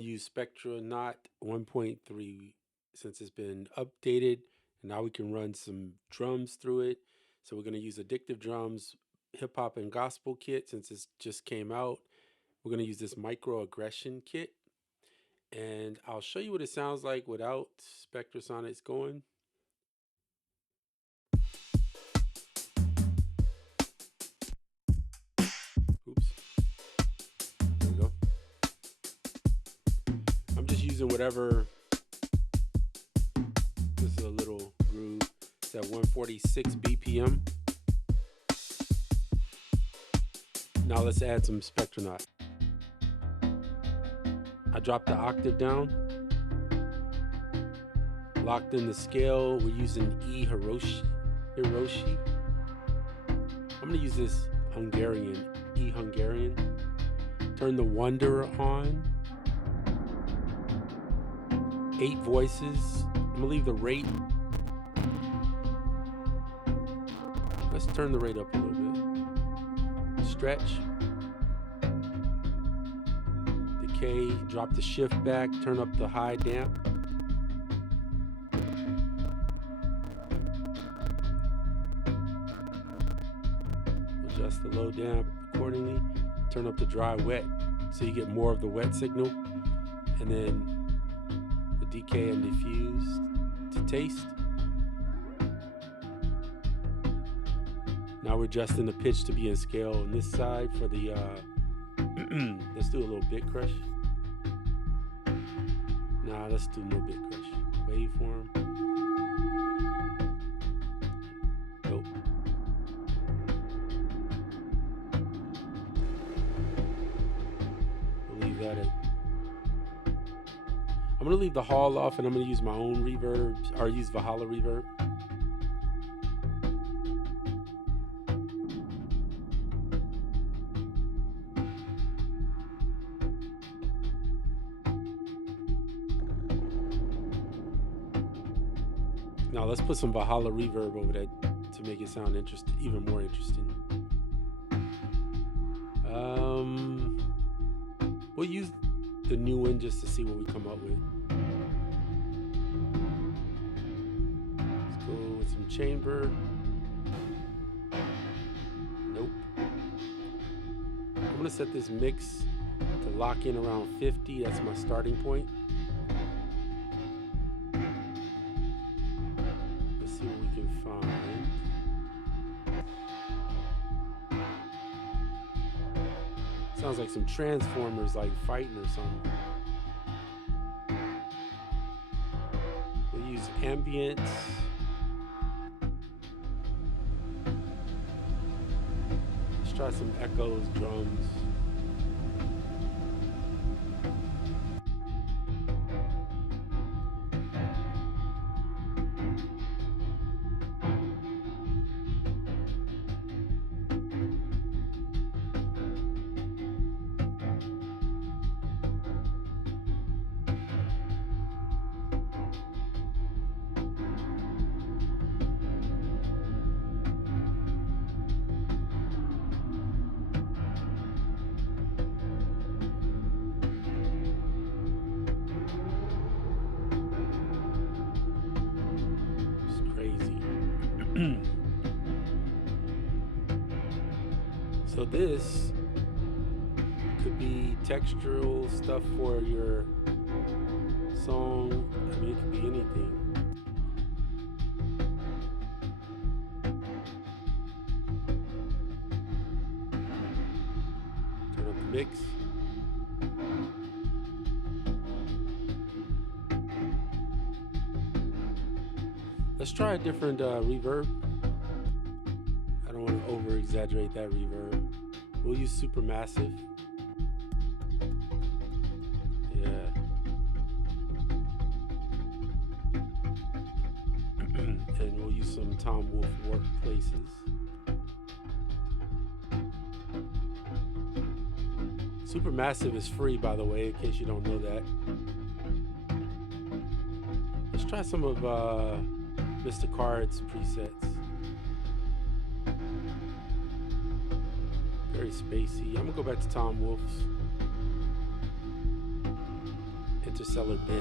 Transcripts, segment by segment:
Use Spectranaut 1.3 since it's been updated, and now we can run some drums through it. So we're going to use Addictive Drums hip hop and gospel kit since it just came out. We're going to use this microaggression kit, and I'll show you what it sounds like without Spectrasonics going. Oops. There we go. I'm just using whatever. This is a little groove. It's at 146 BPM. Now let's add some Spectranaut. I dropped the octave down. Locked in the scale. We're using E Hiroshi. I'm gonna use this Hungarian, E Hungarian. Turn the Wonder on. 8 voices. I'm gonna leave the rate. Let's turn the rate up a little bit. Stretch. Decay. Drop the shift back. Turn up the high damp. Adjust the low damp accordingly. Turn up the dry wet so you get more of the wet signal. And then the decay and diffuse to taste. Now we're adjusting the pitch to be in scale on this side for the, let's do a little bit crush. Nah, let's do no bit crush. Waveform. Nope. We'll leave that at. I'm gonna leave the hall off and I'm gonna use my own reverbs, or use Valhalla reverb. Now let's put some Valhalla reverb over that to make it sound interesting, even more interesting. We'll use the new one just to see what we come up with. Let's go with some chamber. Nope. I'm gonna set this mix to lock in around 50. That's my starting point. Let's see what we can find. Sounds like some Transformers like fighting or something. We'll use ambient. Let's try some echoes, drums. So this could be textural stuff for your song. I mean, it could be anything. Turn up the mix. Let's try a different reverb. I don't want to over exaggerate that reverb. We'll use Supermassive. Yeah. And we'll use some Tom Wolfe Workplaces. Supermassive is free, by the way, in case you don't know that. Let's try some of Mr. Card's presets. Very spacey. I'm gonna go back to Tom Wolfe's. interstellar bend.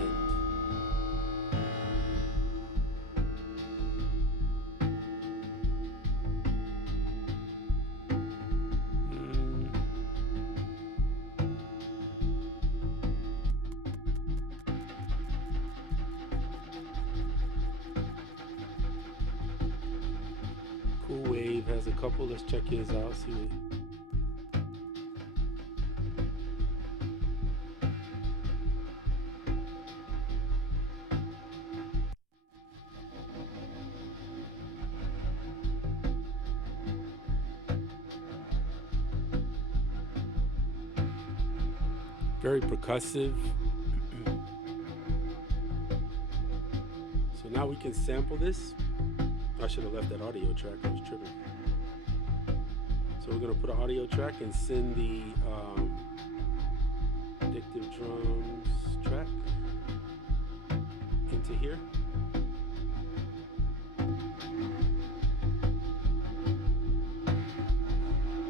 Cool Wave has a couple. Let's check his out. See what. Very percussive. So now we can sample this. I should have left that audio track. I was tripping. So we're gonna put an audio track and send the Addictive Drums track into here.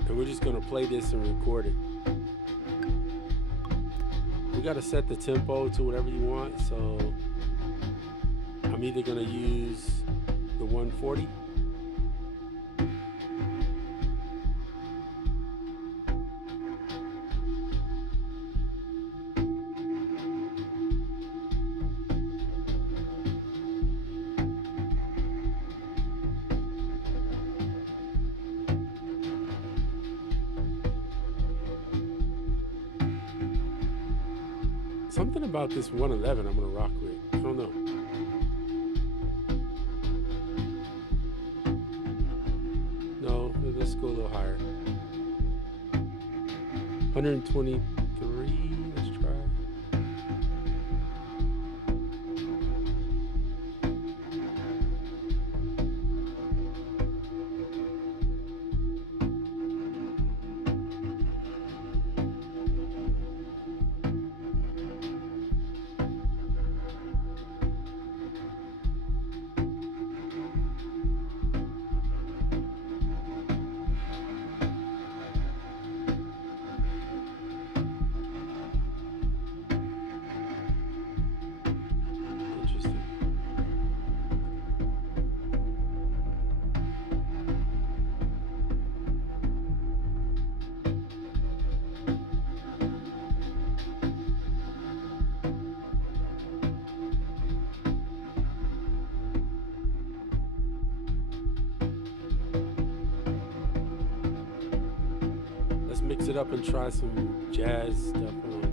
And we're just gonna play this and record it. We gotta set the tempo to whatever you want. So I'm either gonna use the 140. Something about this 111 I'm gonna rock with. I don't know. No, let's go a little higher. 123, let's try. Mix it up and try some jazz stuff on.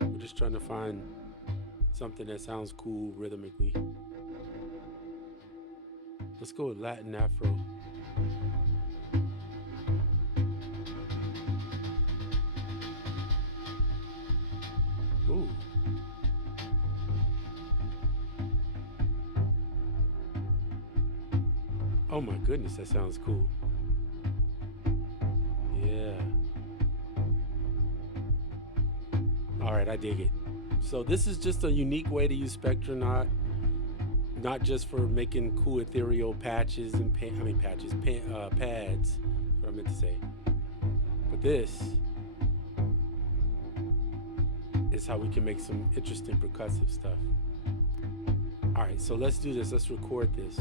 We're just trying to find something that sounds cool rhythmically. Let's go with Latin Afro. Ooh. Oh my goodness, that sounds cool. Yeah. All right, I dig it. So this is just a unique way to use Spectranaut, not just for making cool ethereal patches and pads, what I meant to say. But this is how we can make some interesting percussive stuff. All right, so let's do this. Let's record this.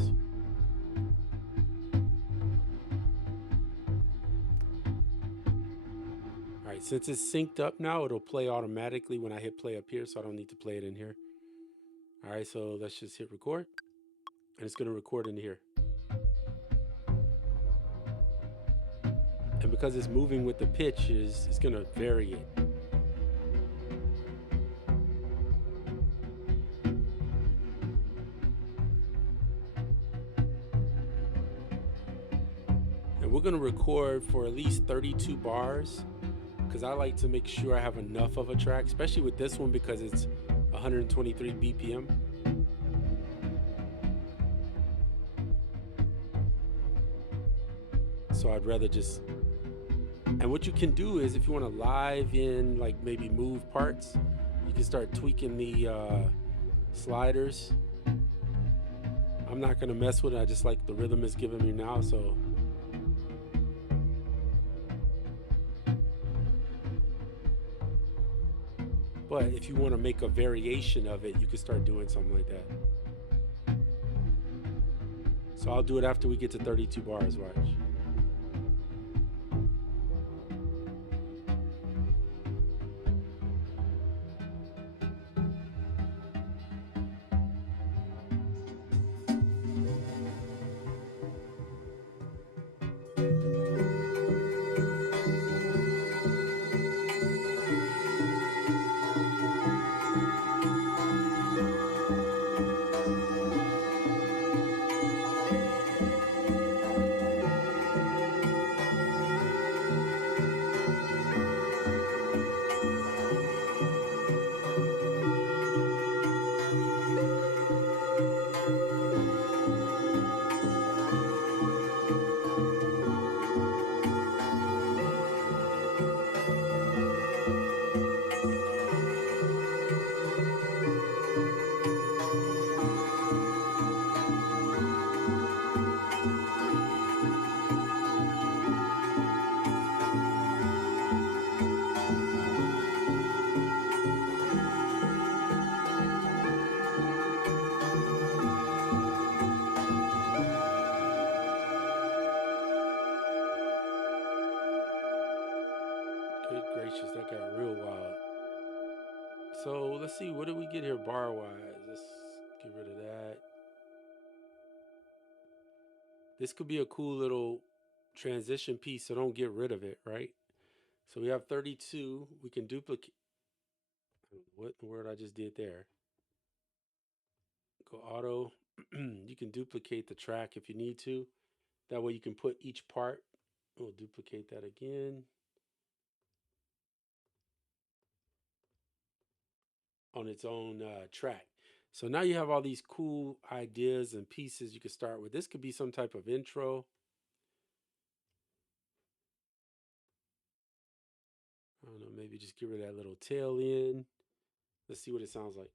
All right, since it's synced up now, it'll play automatically when I hit play up here, so I don't need to play it in here. All right, so let's just hit record, and it's gonna record in here. And because it's moving with the pitch, it's gonna vary it. And we're gonna record for at least 32 bars, because I like to make sure I have enough of a track, especially with this one because it's 123 BPM. So I'd rather just, and what you can do is if you want to live in, like maybe move parts, you can start tweaking the sliders. I'm not going to mess with it. I just like the rhythm it's giving me now. So but if you want to make a variation of it, you can start doing something like that. So I'll do it after we get to 32 bars. Watch. Good gracious, that got real wild. So let's see, what did we get here bar wise? Let's get rid of that. This could be a cool little transition piece, so don't get rid of it, right? So we have 32. We can duplicate. What word I just did there? Go auto. You can duplicate the track if you need to. That way you can put each part. We'll duplicate that again on its own track. So now you have all these cool ideas and pieces you can start with. This could be some type of intro. I don't know, maybe just get rid of that little tail end. Let's see what it sounds like.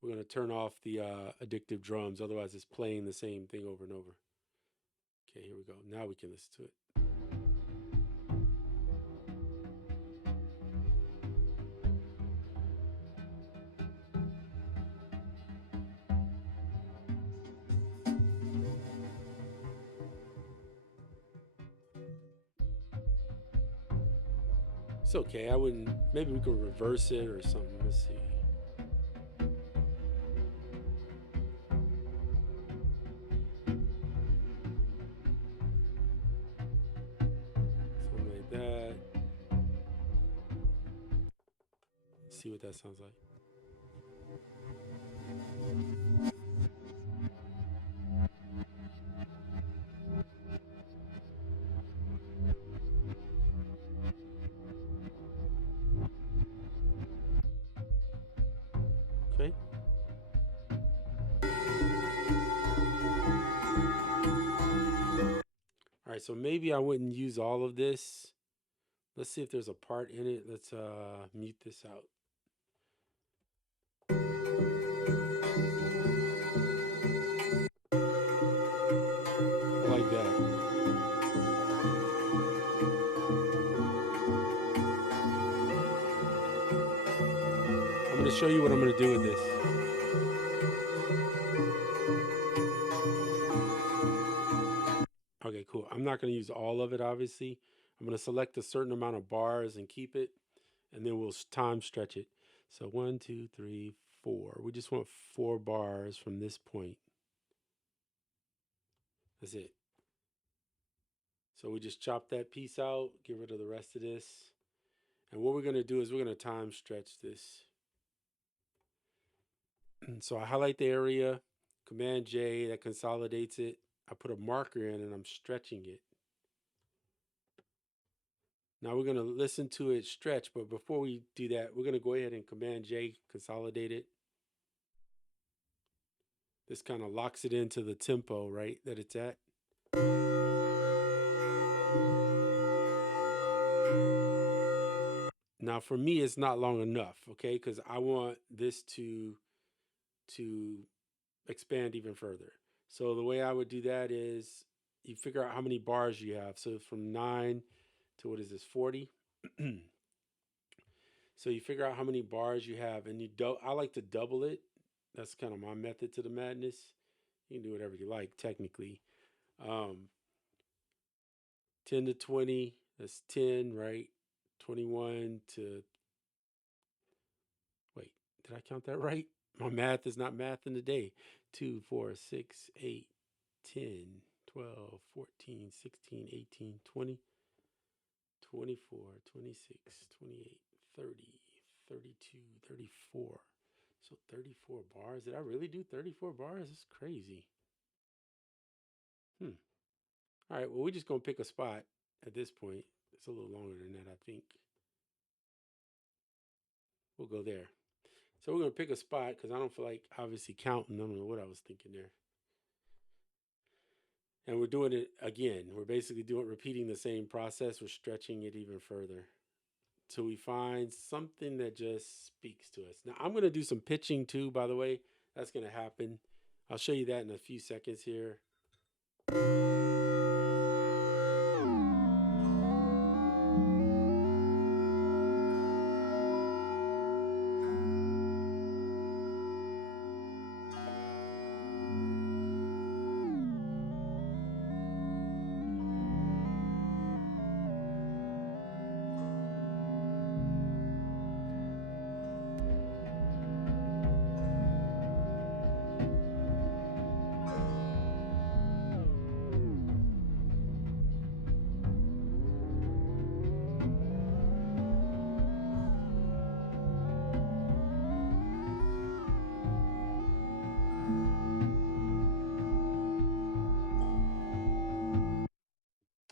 We're going to turn off the addictive drums, otherwise it's playing the same thing over and over. Okay, here we go. Now we can listen to it. It's okay. I wouldn't. Maybe we could reverse it or something. Let's see. Something like that. See what that sounds like. Okay. All right. So maybe I wouldn't use all of this. Let's see if there's a part in it. Let's mute this out. I like that. I'm going to show you what I'm going to do with this. Okay, cool. I'm not going to use all of it, obviously. I'm going to select a certain amount of bars and keep it, and then we'll time stretch it. So 1, 2, 3, 4. We just want 4 bars from this point. That's it. So we just chop that piece out, get rid of the rest of this. And what we're going to do is we're going to time stretch this. So I highlight the area, Command J, that consolidates it. I put a marker in and I'm stretching it. Now we're going to listen to it stretch, but before we do that, we're going to go ahead and Command J, consolidate it. This kind of locks it into the tempo, right, that it's at. Now for me, it's not long enough, okay, because I want this to expand even further. So the way I would do that is you figure out how many bars you have. So from 9 to, what is this, 40? So you figure out how many bars you have, and I like to double it. That's kind of my method to the madness. You can do whatever you like, technically. 10 to 20, that's 10, right? 21 to, wait, did I count that right? My math is not math in the day. 2, 4, 6, 8, 10, 12, 14, 16, 18, 20, 24, 26, 28, 30, 32, 34. So 34 bars. Did I really do 34 bars? That's crazy. All right, well, we're just going to pick a spot at this point. It's a little longer than that, I think. We'll go there. So we're going to pick a spot because I don't feel like obviously counting. I don't know what I was thinking there. And we're doing it again. We're basically repeating the same process. We're stretching it even further till we find something that just speaks to us. Now, I'm going to do some pitching too, by the way. That's going to happen. I'll show you that in a few seconds here.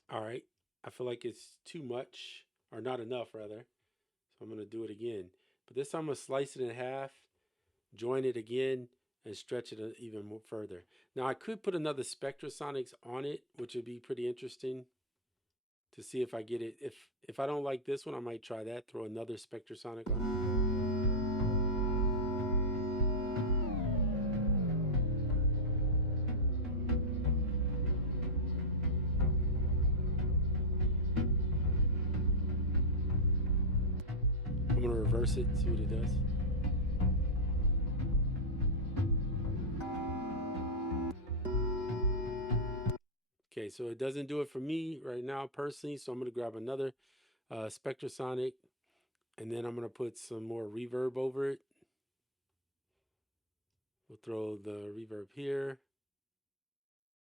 All right. I feel like it's too much, or not enough, rather. So I'm going to do it again. But this time I'm going to slice it in half, join it again, and stretch it even more further. Now I could put another Spectrasonics on it, which would be pretty interesting to see if I get it. If I don't like this one, I might try that. Throw another Spectrasonic on it. I'm going to reverse it, see what it does. Okay, so it doesn't do it for me right now personally, so I'm going to grab another Spectrasonic, and then I'm going to put some more reverb over it. We'll throw the reverb here.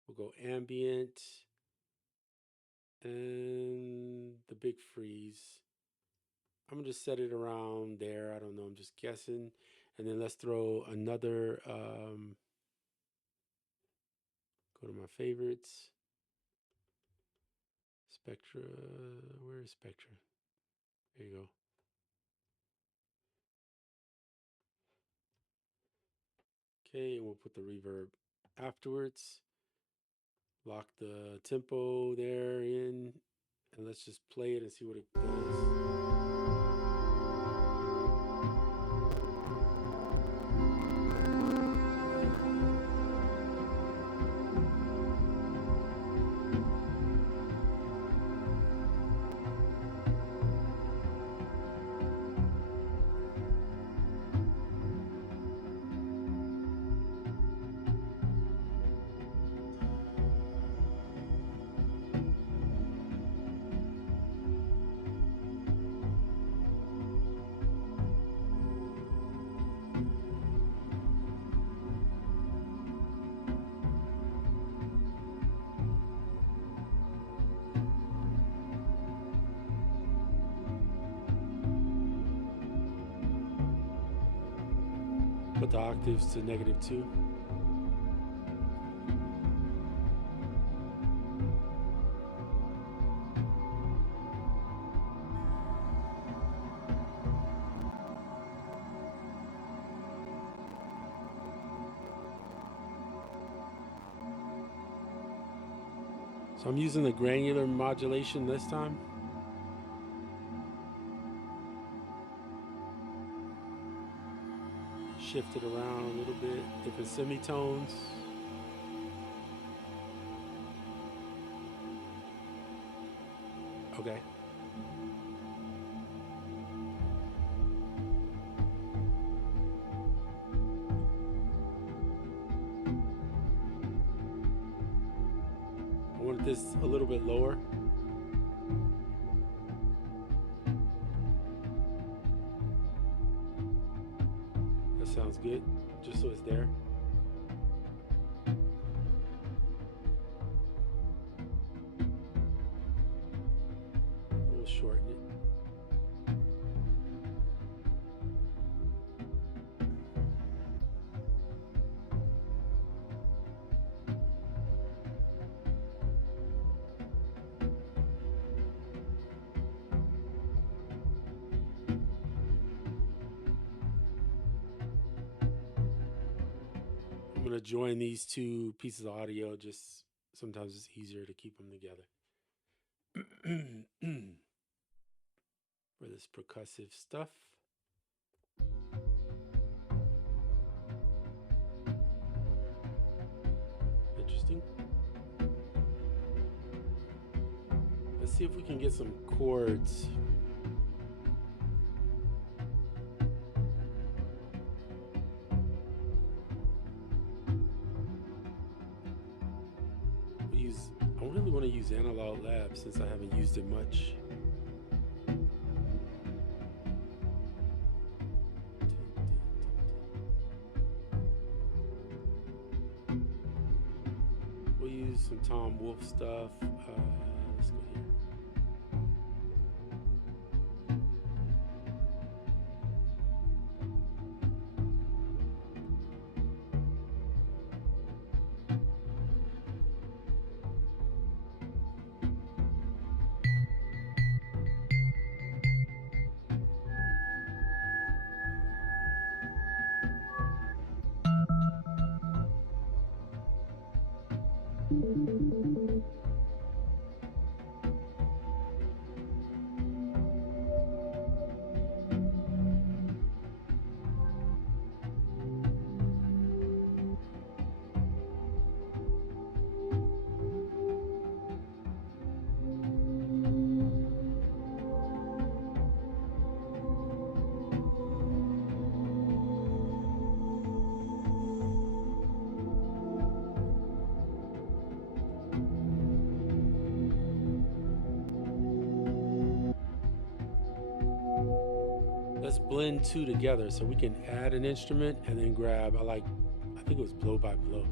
We'll go ambient and the big freeze. I'm gonna just set it around there. I don't know, I'm just guessing. And then let's throw another, go to my favorites. Spectra, where is Spectra? There you go. Okay, and we'll put the reverb afterwards. Lock the tempo there in, and let's just play it and see what it does. Put the octaves to -2. So I'm using the granular modulation this time. Shift it around a little bit. Different semitones. Okay. I want this a little bit lower. That sounds good. Just so it's there. We'll shorten it. I'm going to join these two pieces of audio. Just sometimes it's easier to keep them together. For this percussive stuff. Interesting. Let's see if we can get some chords. I really want to use Analog Lab since I haven't used it much. We'll use some Tom Wolfe stuff. Let's go here. Let's blend two together so we can add an instrument and then grab, I think it was blow by blow.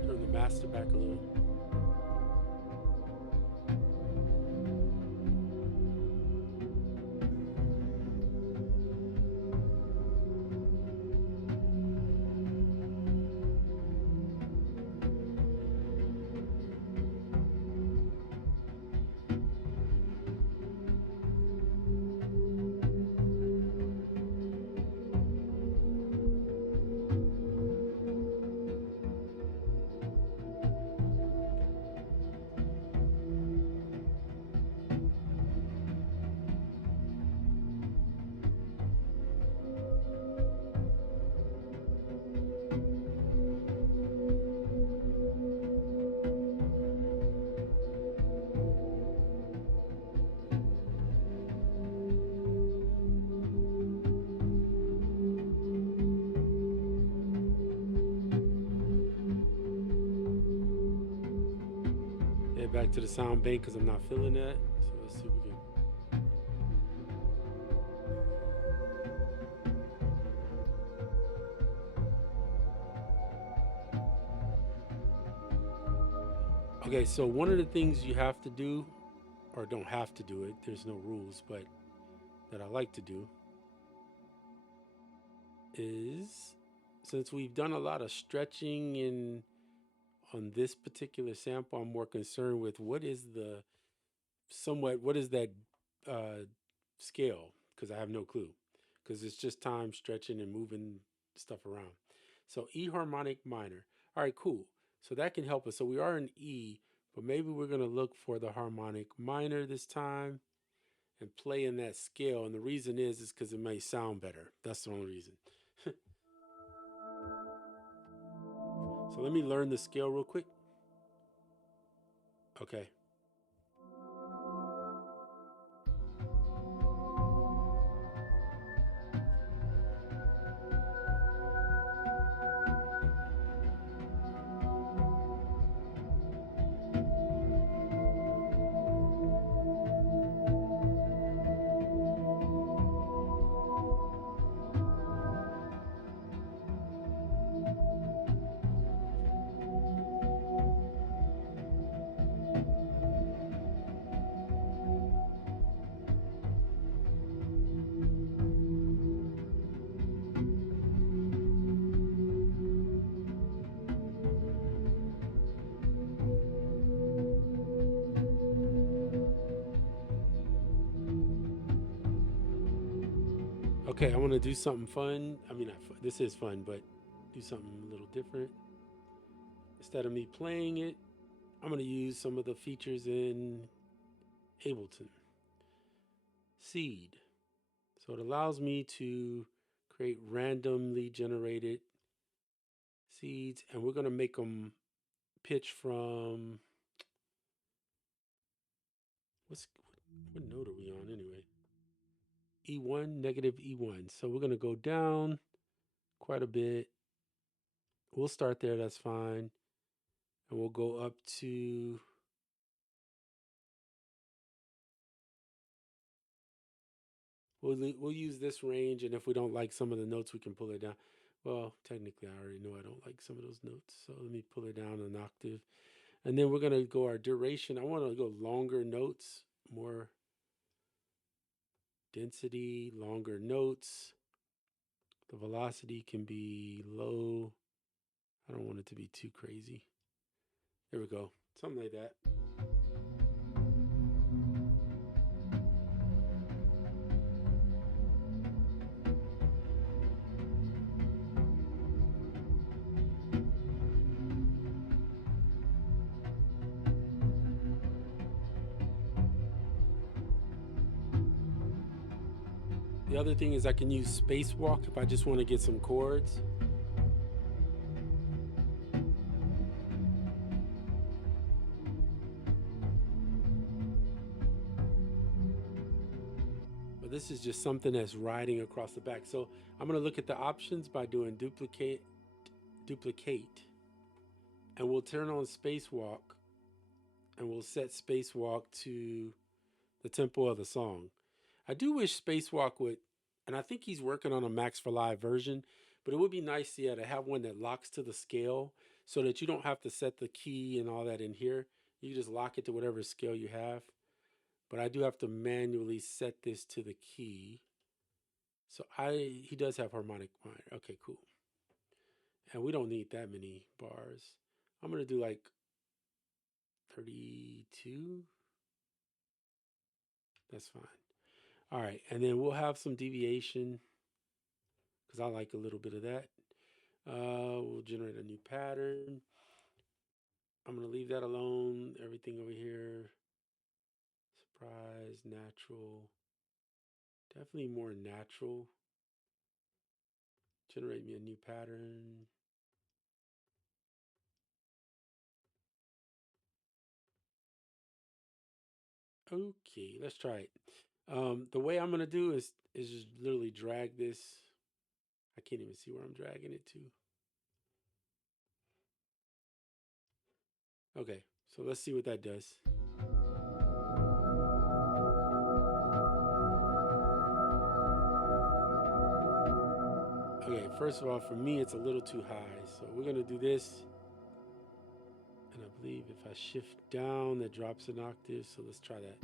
Turn the master back a little. Head back to the sound bank because I'm not feeling that. So let's see if we can. Okay, so one of the things you have to do, or don't have to do it, there's no rules, but that I like to do, is since we've done a lot of stretching in on this particular sample, I'm more concerned with what is that scale, because I have no clue, because it's just time stretching and moving stuff around. So E harmonic minor. All right, cool. So that can help us. So we are in E, but maybe we're going to look for the harmonic minor this time and play in that scale. And the reason is because it may sound better. That's the only reason. So let me learn the scale real quick. Okay. Okay, I want to do something fun. I mean, this is fun, but do something a little different. Instead of me playing it, I'm going to use some of the features in Ableton. Seed. So it allows me to create randomly generated seeds, and we're going to make them pitch from what note are we on anyway? E1, negative E1. So we're going to go down quite a bit. We'll start there, that's fine. And we'll go up to we'll use this range, and if we don't like some of the notes, we can pull it down. Well, technically, I already know I don't like some of those notes, so let me pull it down an octave. And then we're going to go our duration. I want to go longer notes, more density, longer notes. The velocity can be low. I don't want it to be too crazy. There we go. Something like that. The other thing is I can use spacewalk if I just want to get some chords. But this is just something that's riding across the back. So I'm going to look at the options by doing duplicate, and we'll turn on spacewalk, and we'll set spacewalk to the tempo of the song. I do wish spacewalk would, and I think he's working on a Max for Live version, but it would be nice, yeah, to have one that locks to the scale so that you don't have to set the key and all that in here. You just lock it to whatever scale you have. But I do have to manually set this to the key. So he does have harmonic minor. Okay, cool. And we don't need that many bars. I'm going to do like 32. That's fine. All right, and then we'll have some deviation because I like a little bit of that. We'll generate a new pattern. I'm going to leave that alone. Everything over here, surprise, natural, definitely more natural. Generate me a new pattern. Okay, let's try it. The way I'm going to do is just literally drag this. I can't even see where I'm dragging it to. Okay, so let's see what that does. Okay, first of all, for me, it's a little too high. So we're going to do this. And I believe if I shift down, that drops an octave. So let's try that.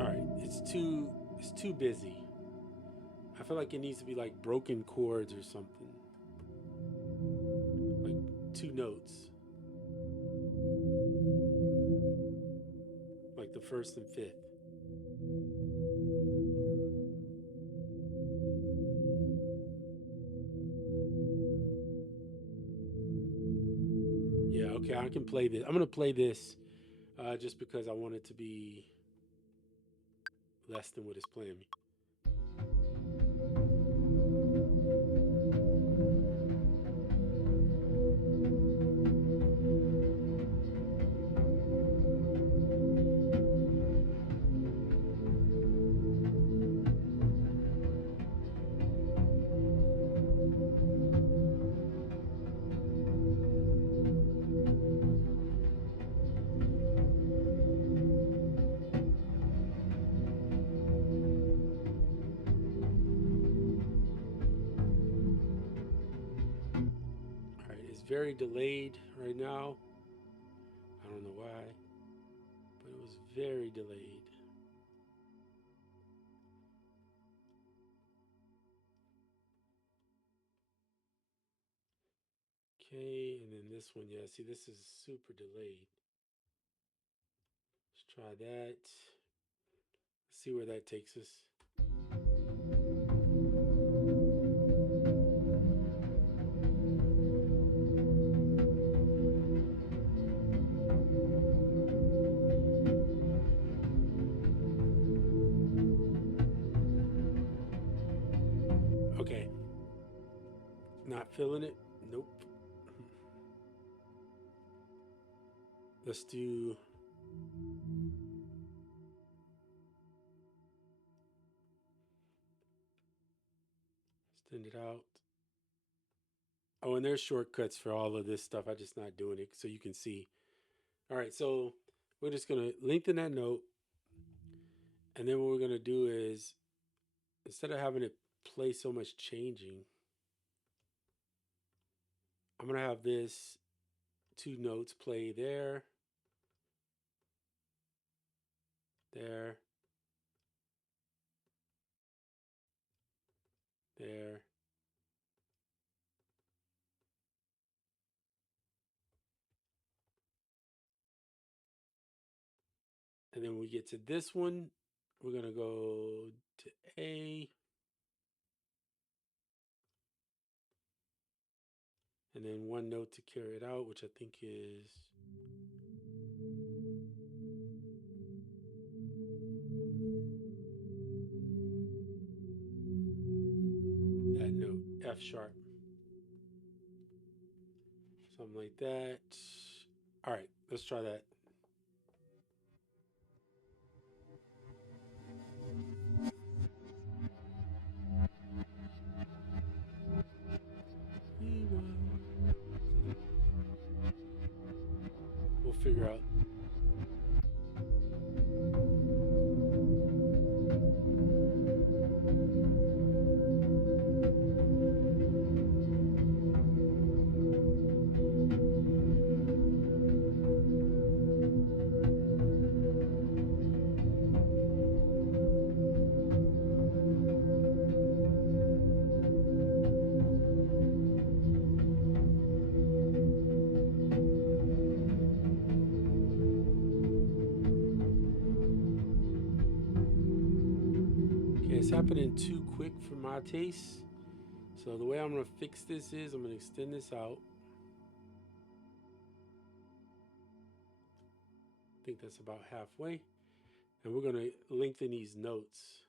All right, it's too busy. I feel like it needs to be like broken chords or something. Like two notes. first and fifth. Yeah, okay, I can play this. I'm going to play this just because I want it to be less than what it's playing me. All right, it's very delayed right now. I don't know why, but it was very delayed. Okay, and then this one, yeah, see, this is super delayed. Let's try that. Let's see where that takes us. Okay. Not feeling it? Nope. Let's do. Extend it out. Oh, and there's shortcuts for all of this stuff. I'm just not doing it so you can see. All right, so we're just going to lengthen that note. And then what we're going to do is, instead of having it play so much changing, I'm going to have this two notes play there, there, there, and then when we get to this one, we're going to go to A, and then one note to carry it out, which I think is that note, F sharp. Something like that. All right, let's try that. We'll figure out. Okay, it's happening too quick for my taste. So the way I'm going to fix this is I'm going to extend this out. I think that's about halfway. And we're going to lengthen these notes.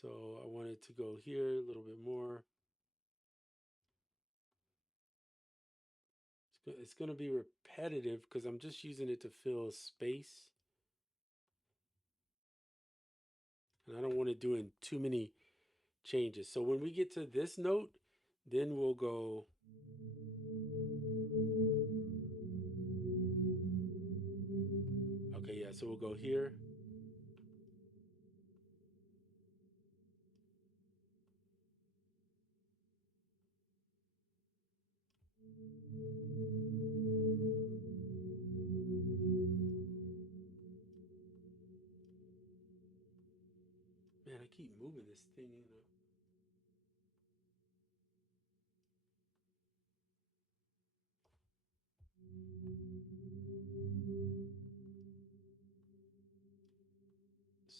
So I want it to go here a little bit more. It's going to be repetitive because I'm just using it to fill space. And I don't want to do in too many changes. So when we get to this note, then we'll go. Okay, yeah, so we'll go here. Man, I keep moving this thing, you know.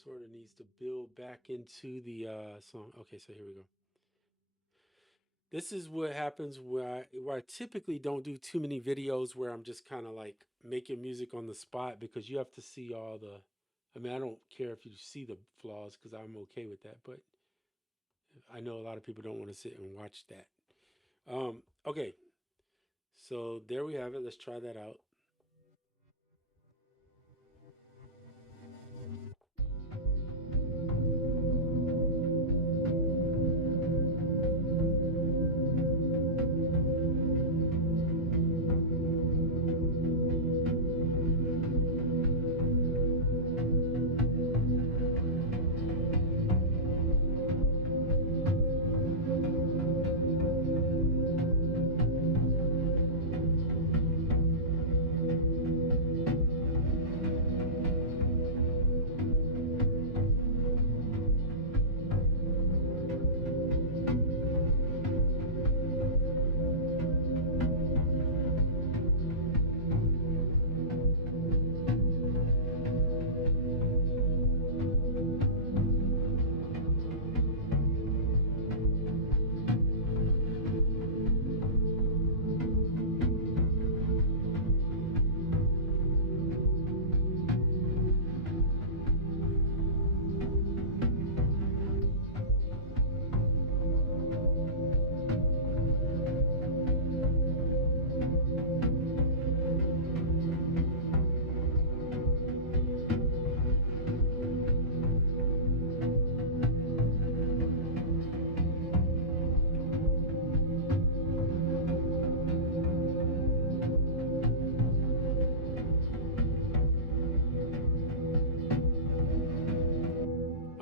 sort of needs to build back into the song. Okay, so here we go. This is what happens where I typically don't do too many videos where I'm just kind of like making music on the spot, because you have to see all the, I mean, I don't care if you see the flaws because I'm okay with that, but I know a lot of people don't want to sit and watch that. Okay, so there we have it. Let's try that out.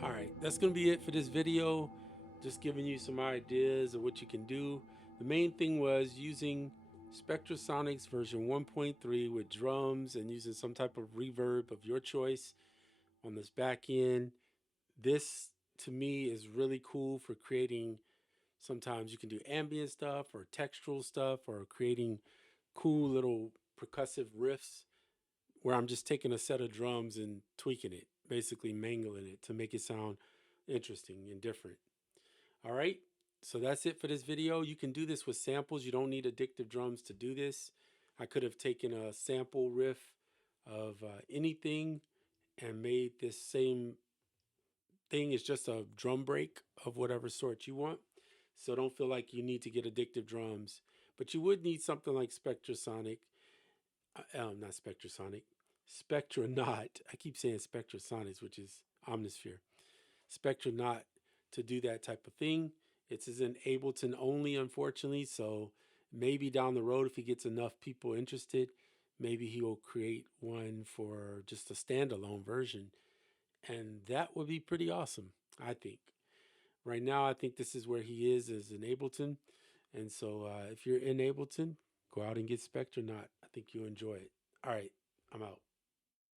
All right, that's going to be it for this video. Just giving you some ideas of what you can do. The main thing was using Spectrasonics version 1.3 with drums and using some type of reverb of your choice on this back end. This to me is really cool for creating. Sometimes you can do ambient stuff or textural stuff or creating cool little percussive riffs where I'm just taking a set of drums and tweaking it, basically mangling it to make it sound interesting and different. All right, so that's it for this video. You can do this with samples. You don't need Addictive Drums to do this. I could have taken a sample riff of anything and made this same thing. It's just a drum break of whatever sort you want. So don't feel like you need to get Addictive Drums. But you would need something like Spectrasonic. Not Spectrasonic. Spectranaut. I keep saying Spectrasonics, which is Omnisphere. Spectranaut to do that type of thing. It's in Ableton only, unfortunately. So maybe down the road, if he gets enough people interested, maybe he will create one for just a standalone version. And that would be pretty awesome, I think. Right now, I think this is where he is in Ableton. And so if you're in Ableton, go out and get Spectranaut. I think you'll enjoy it. All right, I'm out.